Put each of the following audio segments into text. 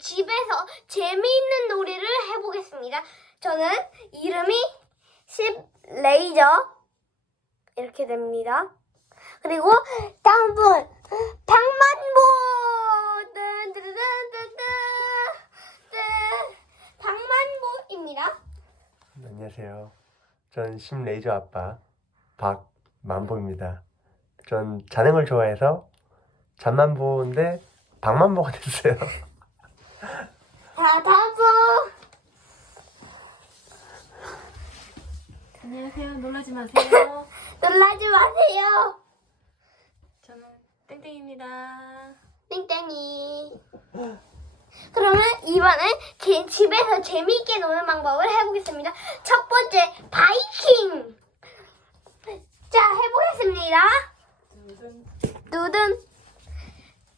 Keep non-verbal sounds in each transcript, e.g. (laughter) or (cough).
집에서 재미있는 놀이를 해보겠습니다. 저는 이름이 10 레이저 이렇게 됩니다. 그리고 다음 분 박만보 박만보입니다. 안녕하세요. 전 심레이저 아빠 박만보입니다. 전 자능을 좋아해서 잠만보인데 박만보가 됐어요. (laughs) 자 다음 분 안녕하세요. 놀라지 마세요. (laughs) 놀라지 마세요. 저는 땡땡입니다. 땡땡이. 그러면 이번엔 제 집에서 재미있게 노는 방법을 해보겠습니다. 첫 번째 바이킹. 자 해보겠습니다. 두둔. 누든.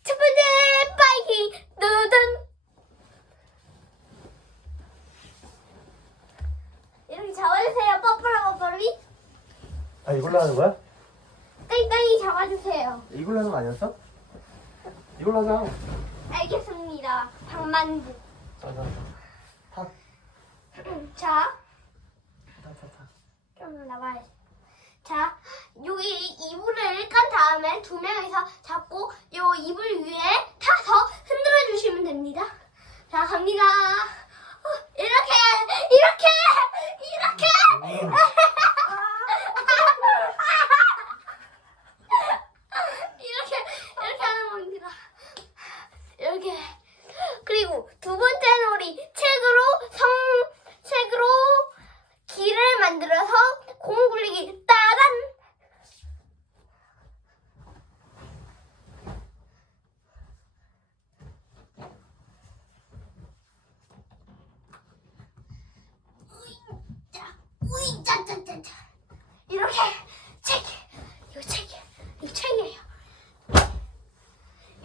첫 번째 바이킹 누든. 이렇게 잡아주세요. 뽀뽀라 뽀뽀리. 아 이걸로 하는 거야? 땡땡이 잡아주세요. 이걸로 하는 거 아니었어? 이걸로 하자. 알겠습니다. 방만부. 자자. 타. 자. 타, 타, 타. 좀 나와야지. 자, 여기 이불을 깐 다음에 두 명이서 잡고 요 이불 위에 타서 흔들어 주시면 됩니다. 자, 갑니다. 어, 이렇게, 이렇게, 이렇게. 이렇게, (laughs) 이렇게 하는 겁니다. 이렇게. 그리고 두 번째 놀이 책으로 성 책으로 길을 만들어서 공 굴리기 따란 으이짜 으이짜짜짜짜 이렇게 책 이거 책이 이거 책이에요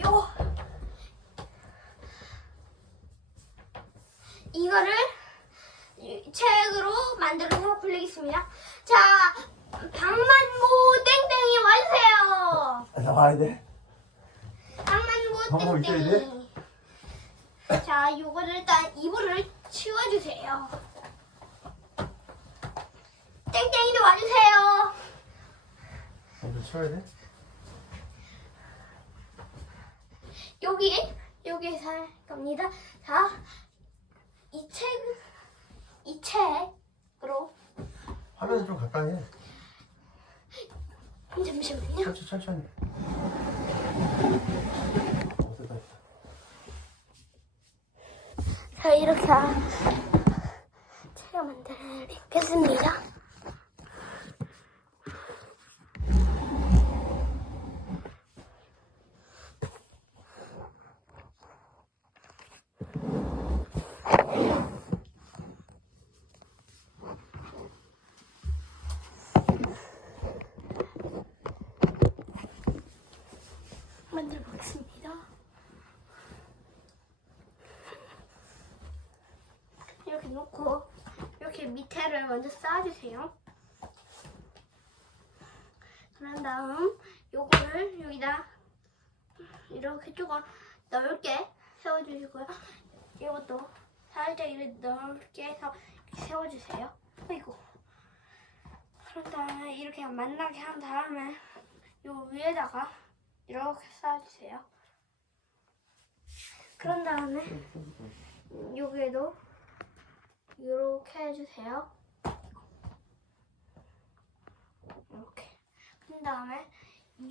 요 이거를 이 책으로 만들어서 굴리겠습니다. 자, 박만보 땡땡이 와주세요. 나와야 돼. 박만보 있어야 땡땡이. 자, 요거를 일단 이불을 치워주세요. 땡땡이도 와주세요. 치워야 돼? 여기 여기에서 할 겁니다. 자, 이 책, 이 책으로 화면 좀 가까이 해. 잠시만요. 천천히 천천히. 어디다 있다. 자 이렇게 제가 만들겠습니다. 만들어 보겠습니다. 이렇게 놓고 이렇게 밑에를 먼저 쌓아주세요. 그런 다음 요거를 여기다 이렇게 조금 넓게 세워주시고요. 이것도 살짝 이렇게 넓게 해서 이렇게 세워주세요. 아이고. 그런 다음에 이렇게 만나게 한 다음에 요 위에다가 이렇게 쌓아주세요. 그런 다음에 여기에도 해주세요. 이렇게. 그 다음에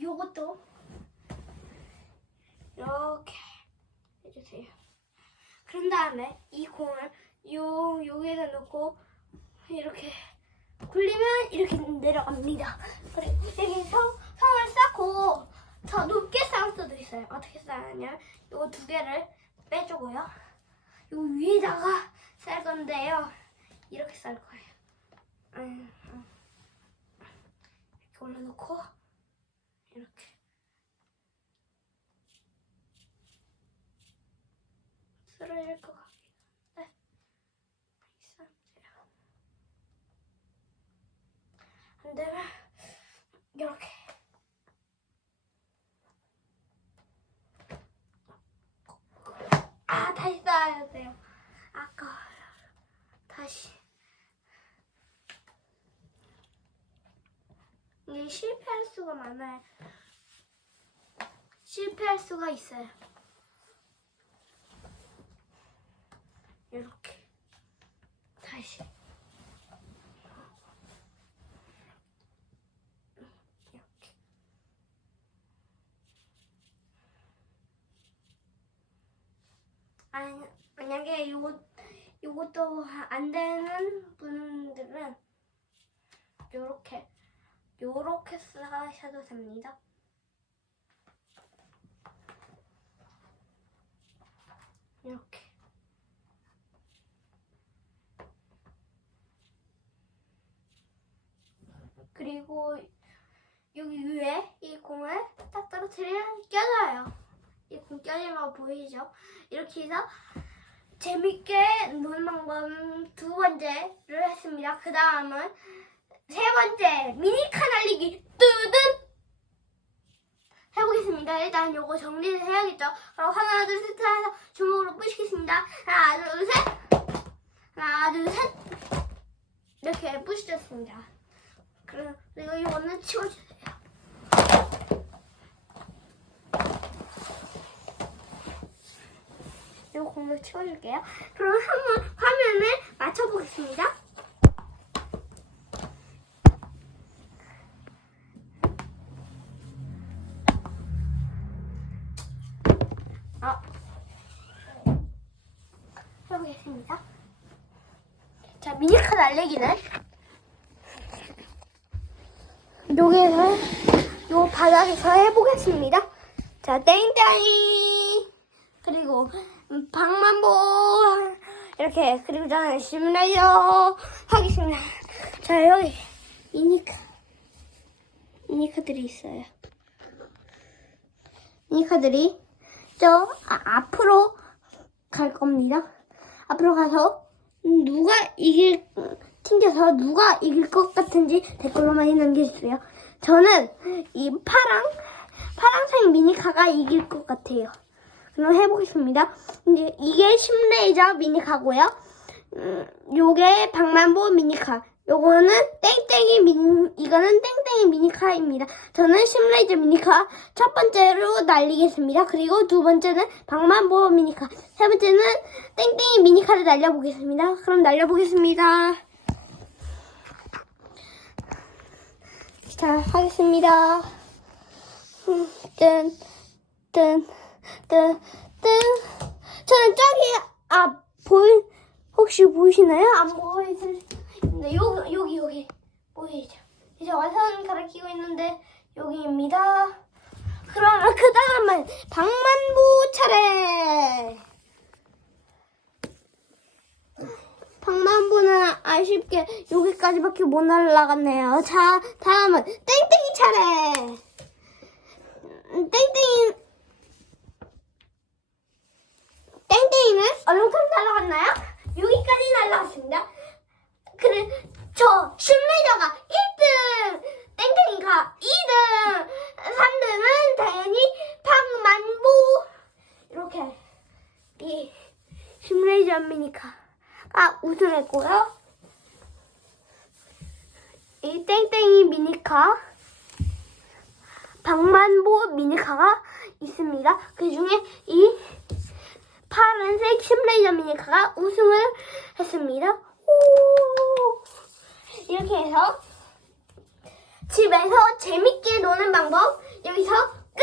요것도 이렇게 해주세요. 그런 다음에 이 공을 요 여기에다 놓고 이렇게 굴리면 이렇게 내려갑니다. 그리고 여기서 성을 쌓고 더 높게 쌓을 수도 있어요. 어떻게 쌓느냐? 요거 두 개를 빼주고요. 요 위에다가 쌀 건데요. 이렇게 쌀 거예요. 음, 음. 이렇게 올려놓고 이렇게 쓰러질 것 있어요. 안 되면 이렇게 아 다시 가야 돼요. 아까 다시 실패할 수가 많아요. 실패할 수가 있어요. 이렇게 다시 이렇게 아니 만약에 요거 요것도 안 되는 분들은 요렇게 요렇게 하셔도 됩니다. 이렇게 그리고 여기 위에 이 공을 딱 떨어뜨리면 껴져요. 이 공 껴진 거 보이죠? 이렇게 해서 재밌게 노는 방법 두 번째를 했습니다. 그 다음은 세 번째 미니카 날리기 뚜둔 해보겠습니다. 일단 요거 정리를 해야겠죠. 그럼 하나 둘 셋 해서 주먹으로 부시겠습니다. 하나 둘 셋. 하나 둘 셋. 이렇게 부시졌습니다. 그럼 그리고 이거는 치워주세요. 이 공도 치워줄게요. 그럼 한번 화면을 맞춰보겠습니다. 아, 해보겠습니다. 자, 미니카 날리기는 여기서 요 바닥에서 해보겠습니다. 자, 땡땡이 그리고 음, 방만보 이렇게 그리고 저는 시뮬레이터 하겠습니다. 자, 여기 미니카 미니카들이 있어요. 미니카들이 저 아, 앞으로 갈 겁니다. 앞으로 가서 누가 이길 팀에서 누가 이길 것 같은지 댓글로 많이 남겨주세요. 저는 이 파랑 파랑색 미니카가 이길 것 같아요. 그럼 해보겠습니다. 이제 이게 심레이저 미니카고요. 음, 요게 방만보 미니카. 요거는 땡땡이 민 이거는 땡땡이 미니카입니다. 저는 심레이저 미니카 첫 번째로 날리겠습니다. 그리고 두 번째는 방만보 미니카. 세 번째는 땡땡이 미니카를 날려보겠습니다. 그럼 날려보겠습니다. 자, 하겠습니다. 음, 뜬, 뜬, 뜬, 뜬. 저는 저기, 아, 보이, 혹시 보이시나요? 안 보이실, 근데 여기, 여기, 여기. 보이죠? 이제 완성 가리키고 있는데, 여기입니다. 그러면 (laughs) 그 다음은 방만보 차례! 방만보는 아쉽게 여기까지밖에 못 날라갔네요. 자, 다음은 땡땡이 차례! 음, 땡땡이, 땡땡이는 얼마큼 날아갔나요? 날아갔습니다. 그래, 저 심리자가 1등, 땡땡이가 2등, 3등은 당연히 박만보 이렇게 이 심리자 미니카가 우승했고요. 이 땡땡이 미니카 박만보 미니카가 있습니다. 그 중에 이 파란색 심레이저 미니카가 우승을 했습니다. 오! 이렇게 해서 집에서 재밌게 노는 방법 여기서 끝!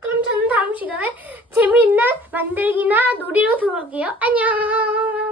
그럼 저는 다음 시간에 재밌는 만들기나 놀이로 돌아올게요. 안녕!